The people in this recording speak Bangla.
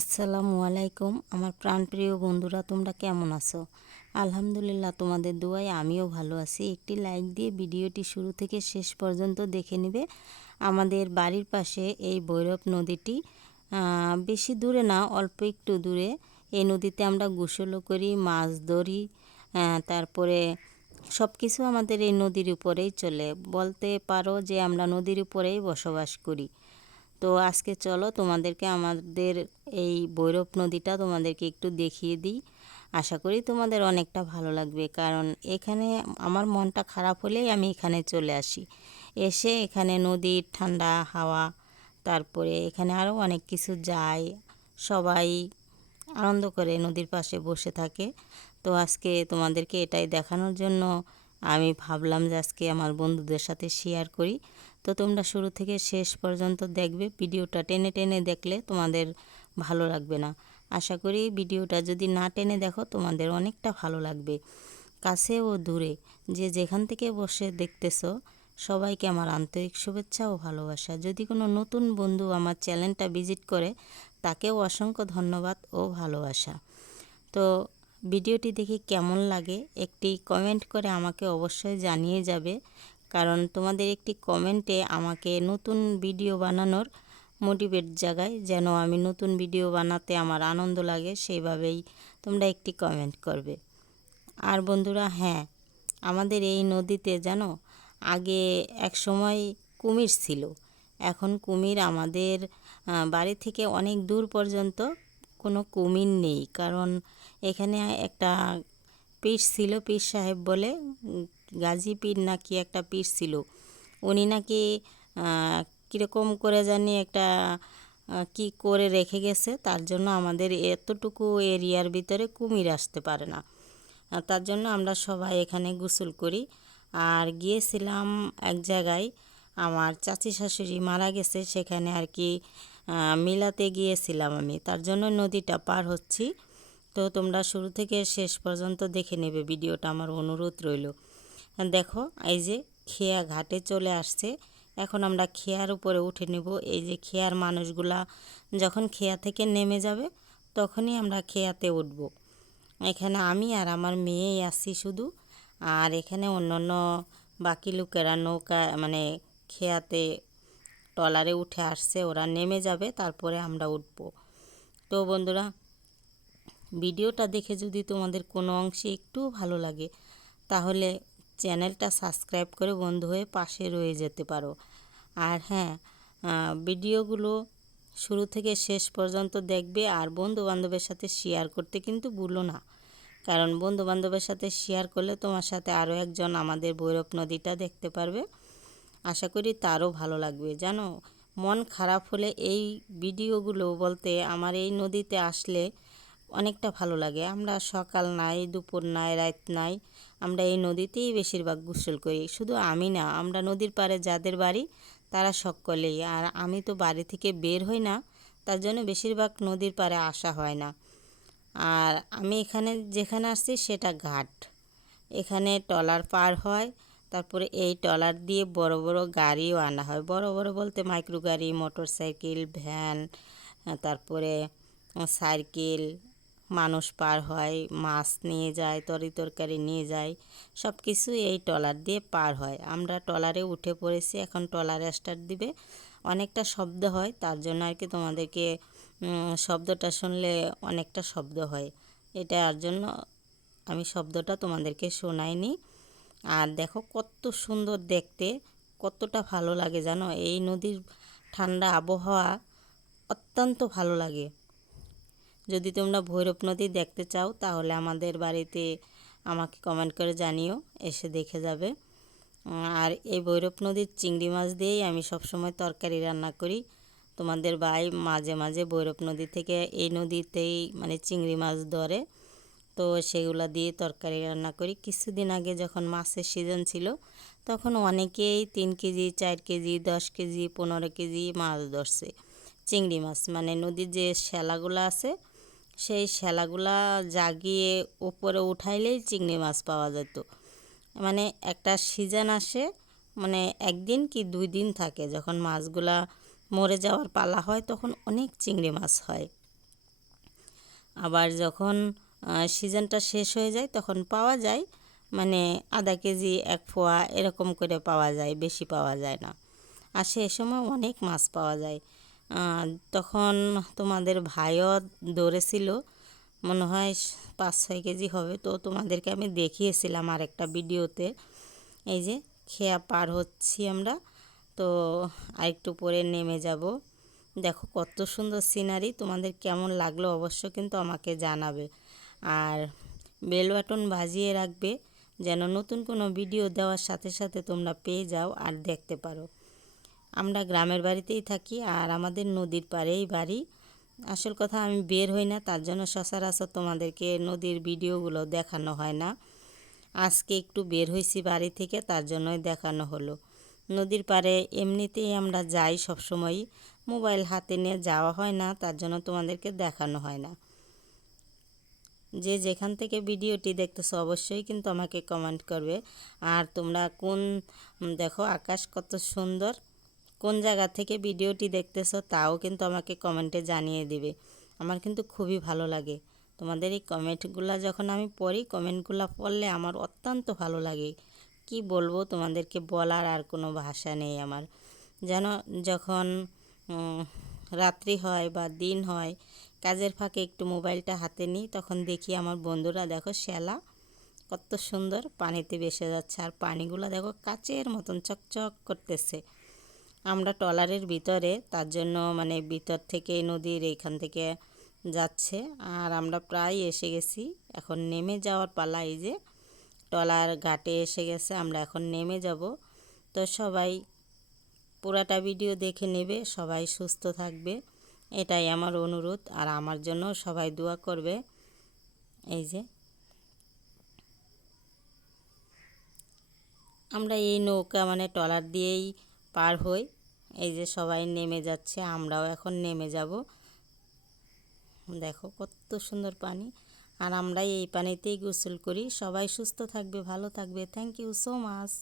আসসালামু আলাইকুম। আমার প্রাণপ্রিয় বন্ধুরা, তোমরা কেমন আছো? আলহামদুলিল্লাহ, তোমাদের দোয়ায় আমিও ভালো আছি। একটি লাইক দিয়ে ভিডিওটি শুরু থেকে শেষ পর্যন্ত দেখে নেবে। আমাদের বাড়ির পাশে এই ভৈরব নদীটি বেশি দূরে না, অল্প একটু দূরে। এই নদীতে আমরা গোসলও করি, মাছ ধরি তারপরে সব কিছু আমাদের এই নদীর উপরেই চলে। বলতে পারো যে আমরা নদীর উপরেই বসবাস করি। তো আজকে চলো তোমাদেরকে আমাদের এই ভৈরব নদীটা তোমাদেরকে একটু দেখিয়ে দিই। আশা করি তোমাদের অনেকটা ভালো লাগবে, কারণ এখানে আমার মনটা খারাপ হলেই আমি এখানে চলে আসি। এসে এখানে নদীর ঠান্ডা হাওয়া, তারপরে এখানে আরও অনেক কিছু যায়, সবাই আনন্দ করে নদীর পাশে বসে থাকে। তো আজকে তোমাদেরকে এটাই দেখানোর জন্য আমি ভাবলাম যে আজকে আমার বন্ধুদের সাথে শেয়ার করি। তো তোমরা শুরু থেকে শেষ পর্যন্ত দেখবে, ভিডিওটা টেনে টেনে দেখলে তোমাদের ভালো লাগবে না। আশা করি ভিডিওটা যদি না টেনে দেখো, তোমাদের অনেকটা ভালো লাগবে। কাছে ও দূরে যে যেখান থেকে বসে দেখতেছো, সবাইকে আমার আন্তরিক শুভেচ্ছা ও ভালোবাসা। যদি কোনো নতুন বন্ধু আমার চ্যানেলটা ভিজিট করে, তাকেও অসংখ্য ধন্যবাদ ও ভালোবাসা। তো ভিডিওটি দেখে কেমন লাগে একটি কমেন্ট করে আমাকে অবশ্যই জানিয়ে যাবে। কারণ তোমাদের একটি কমেন্টে আমাকে নতুন ভিডিও বানানোর মোটিভেট জাগায় যেন আমি নতুন ভিডিও বানাতে আমার আনন্দ লাগে, সেইভাবেই তোমরা একটি কমেন্ট করবে। আর বন্ধুরা হ্যাঁ আমাদের এই নদীতে জানো, আগে এক সময় কুমির ছিল। এখন কুমির আমাদের বাড়ি থেকে অনেক দূর পর্যন্ত কোনো কুমির নেই। কারণ এখানে একটা পীর ছিল, পীর সাহেব বলে গাজী পীর নাকি একটা পীর ছিল। উনি নাকি কীরকম করে জানি একটা কি করে রেখে গেছে, তার জন্য আমাদের এতটুকু এরিয়ার ভিতরে কুমির আসতে পারে না। তার জন্য আমরা সবাই এখানে গোসল করি। আর গিয়েছিলাম এক জায়গায়, আমার চাচি শাশুড়ি মারা গেছে, সেখানে আর কি মিলাতে গিয়েছিলাম আমি। তার জন্য নদীটা পার হচ্ছি। তো তোমরা শুরু থেকে শেষ পর্যন্ত দেখে নেবে, ভিডিওটা আমার অনুরোধ রইল। দেখো, এই যে খেয়া ঘাটে চলে আসছে। এখন আমরা খেয়ার উপরে উঠে নেব। এই যে খেয়ার মানুষগুলা যখন খেয়া থেকে নেমে যাবে, তখনই আমরা খেয়াতে উঠব। এখানে আমি আর আমার মেয়েই আসছি শুধু। আর এখানে অন্য অন্য বাকি লোকেরা নৌকা মানে খেয়াতে ট্রলারে উঠে আসছে, ওরা নেমে যাবে, তারপরে আমরা উঠব। তো বন্ধুরা, ভিডিওটা দেখে যদি তোমাদের কোনো অংশে একটু ভালো লাগে, তাহলে চ্যানেলটা সাবস্ক্রাইব করে বন্ধু হয়ে পাশে রয়ে যেতে পারো। আর হ্যাঁ ভিডিওগুলো শুরু থেকে শেষ পর্যন্ত দেখবে আর বন্ধু বান্ধবের সাথে শেয়ার করতে কিন্তু ভুলো না। কারণ বন্ধু বান্ধবের সাথে শেয়ার করলে তোমার সাথে আরও একজন আমাদের ভৈরব নদীটা দেখতে পারবে। আশা করি তারও ভালো লাগবে। জানো, মন খারাপ হলে এই ভিডিওগুলো বলতে আমার এই নদীতে আসলে অনেকটা ভালো লাগে। আমরা সকাল নাই, দুপুর নাই, রাত নাই, আমরা এই নদীতেই বেশিরভাগ গোসল করি। শুধু আমি না, আমরা নদীর পাড়ে যাদের বাড়ি, তারা সকলেই। আর আমি তো বাড়ি থেকে বের হই না, তার জন্য বেশিরভাগ নদীর পাড়ে আসা হয় না। আর আমি এখানে যেখানে আসছি, সেটা ঘাট। এখানে টলার পার হয়, তারপরে এই টলার দিয়ে বড় বড় গাড়িও আনা হয়। বড় বড় বলতে মাইক্রো গাড়ি মোটর সাইকেল ভ্যান, তারপরে সাইকেল মানুষ পার হয়, মাছ নিয়ে যায়, তরি তরকারি নিয়ে যায়, সব কিছু এই ট্রলার দিয়ে পার হয়। আমরা ট্রলারে উঠে পড়েছি, এখন ট্রলারে স্টার্ট দিবে। অনেকটা শব্দ হয়, তার জন্য আর কি তোমাদেরকে শব্দটা শুনলে অনেকটা শব্দ হয়। এটা আর জন্য আমি শব্দটা তোমাদেরকে শোনাইনি। আর দেখো কত সুন্দর দেখতে, কতটা ভালো লাগে জানো? এই নদীর ঠান্ডা আবহাওয়া অত্যন্ত ভালো লাগে। যদি তোমরা ভৈরব নদী দেখতে চাও, তাহলে আমাদের বাড়িতে আমাকে কমেন্ট করে জানিও, এসে দেখে যাবে। আর এই ভৈরব নদীর চিংড়ি মাছ দিয়েই আমি সবসময় তরকারি রান্না করি। তোমাদের ভাই মাঝে মাঝে ভৈরব নদী থেকে এই নদীতেই মানে চিংড়ি মাছ ধরে, তো সেগুলো দিয়ে তরকারি রান্না করি। কিছুদিন আগে যখন মাছের সিজন ছিল, তখন অনেকেই তিন কেজি, চার কেজি, দশ কেজি, পনেরো কেজি মাছ ধরছে। চিংড়ি মাছ মানে নদীর যে শ্যালাগুলো আছে সেই শ্যালাগুলা জাগিয়ে উপরে উঠাইলেই চিংড়ি মাছ পাওয়া যেত। মানে একটা সিজন আসে মানে একদিন কি দুই দিন থাকে, যখন মাছগুলা মরে যাওয়ার পালা হয় তখন অনেক চিংড়ি মাছ হয়। আবার যখন সিজনটা শেষ হয়ে যায় তখন পাওয়া যায় মানে আধা কেজি, এক পোয়া এরকম করে পাওয়া যায়, বেশি পাওয়া যায় না। আর সে সময় অনেক মাছ পাওয়া যায়। তখন তোমাদের ভাইও ধরেছিল, মনে হয় পাঁচ, ছয় কেজি হবে। তো তোমাদেরকে আমি দেখিয়েছিলাম আর একটা ভিডিওতে। এই যে খেয়া পার হচ্ছি আমরা, তো আরেকটু পরে নেমে যাব। দেখো কত সুন্দর সিনারি তোমাদের কেমন লাগল অবশ্য কিন্তু আমাকে জানাবে। আর বেল বাটন বাজিয়ে রাখবে, যেন নতুন কোনো ভিডিও দেওয়ার সাথে সাথে তোমরা পেয়ে যাও আর দেখতে পারো। আমরা গ্রামের বাড়িতেই থাকি আর আমাদের নদীর পাড়েই বাড়ি। আসল কথা আমি বের হই না, তার জন্য সচরাচর তোমাদেরকে নদীর ভিডিওগুলো দেখানো হয় না। আজকে একটু বের হয়েছি বাড়ি থেকে, তার জন্যই দেখানো হলো। নদীর পাড়ে এমনিতেই আমরা যাই সবসময়ই। মোবাইল হাতে নিয়ে যাওয়া হয় না, তার জন্য তোমাদেরকে দেখানো হয় না। যে যেখান থেকে ভিডিওটি দেখতেছো অবশ্যই কিন্তু আমাকে কমেন্ট করবে। আর তোমরা কোন, দেখো, আকাশ কত সুন্দর। কোন জায়গা থেকে ভিডিওটি দেখতেছো তাও কিন্তু আমাকে কমেন্টে জানিয়ে দিবে। আমার কিন্তু খুবই ভালো লাগে। তোমাদের এই কমেন্টগুলো যখন আমি পড়ি, কমেন্টগুলো পড়লে আমার অত্যন্ত ভালো লাগে। কি বলব, তোমাদেরকে বলার আর কোনো ভাষা নেই আমার। যেন যখন রাত্রি হয় বা দিন হয়, কাজের ফাঁকে একটু মোবাইলটা হাতে নিই, তখন দেখি আমার বন্ধুরা দেখো শ্যালা, কত সুন্দর পানিতে ভেসে যাচ্ছে। আর পানিগুলো দেখো কাচের মতন চকচক করতেছে। আমরা ট্রলারের ভিতরে, তার জন্য মানে ভিতর থেকে নদীর এইখান থেকে যাচ্ছে। আর আমরা প্রায় এসে গেছি। এখন নেমে যাওয়ার পালা এই যে ট্রলার ঘাটে এসে গেছে, আমরা এখন নেমে যাব। তো সবাই পুরাটা ভিডিও দেখে নেবে, সবাই সুস্থ থাকবে। এটাই আমার অনুরোধ। আর আমার জন্য সবাই দোয়া করবে। এই যে আমরা এই নৌকা মানে ট্রলার দিয়েই পার হই। এই যে সবাই নেমে যাচ্ছে, আমরাও এখন নেমে যাব। দেখো কত সুন্দর পানি। আর আমরা এই পানিতেই গোসল করি। সবাই সুস্থ থাকবে, ভালো থাকবে। Thank you so much